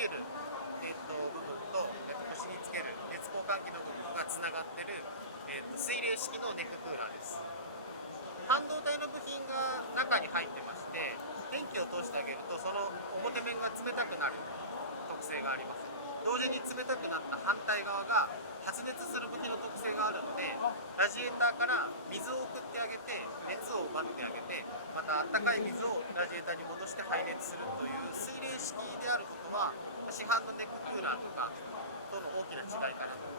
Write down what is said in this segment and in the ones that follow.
ける、部分と、腰につける熱交換器の部分がつながってる、水冷式のネッククーラーです。半導体の部品が中に入ってまして、電気を通してあげるとその表面が冷たくなる特性があります。同時に冷たくなった反対側が発熱する部品の特性があるので、ラジエーターから水を送ってあげて熱を奪ってあげて、また温かい水をラジエーターに戻して排熱するという水冷式であることは、市販のネッククーラーとかとの大きな違いかなと。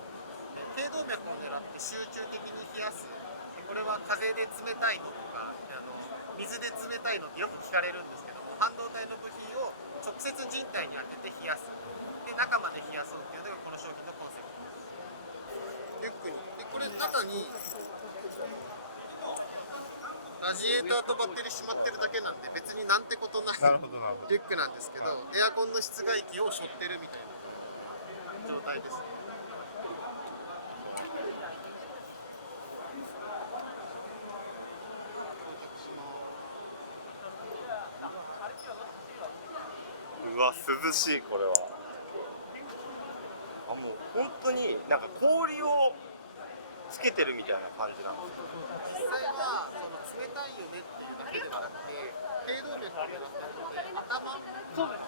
頸動脈を狙って集中的に冷やす、これは風で冷たいのとか水で冷たいのってよく聞かれるんですけども、半導体の部品を直接人体に当てて冷やす、で中まで冷やそうっていうのがこの商品のコンセプトです。リュックにで、これ中にラジエーターとバッテリーしまってるだけなんで、別になんてことないリュックなんですけど、エアコンの室外機を背負ってるみたいな状態ですね。うわ、涼しい。これはもう本当になんか氷をつけてるみたいな感じなんですよ。実際はその冷たいよねっていうだけではなくて、頸動脈を狙ってるので頭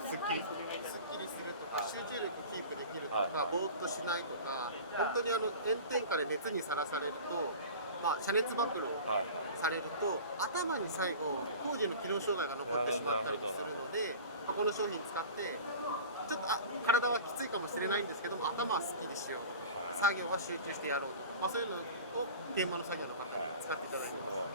すっきりすっきりするとか、集中力キープできるとか、ぼーっとしないとか、本当に炎天下で熱にさらされると、遮熱暴露されると頭に最後工事の機能障害が残ってしまったりするので、この商品使ってちょっと体はきついかもしれないんですけども、頭はすっきりしよう、作業は集中してやろうとか、そういうのを現場の作業の方に使っていただいてます。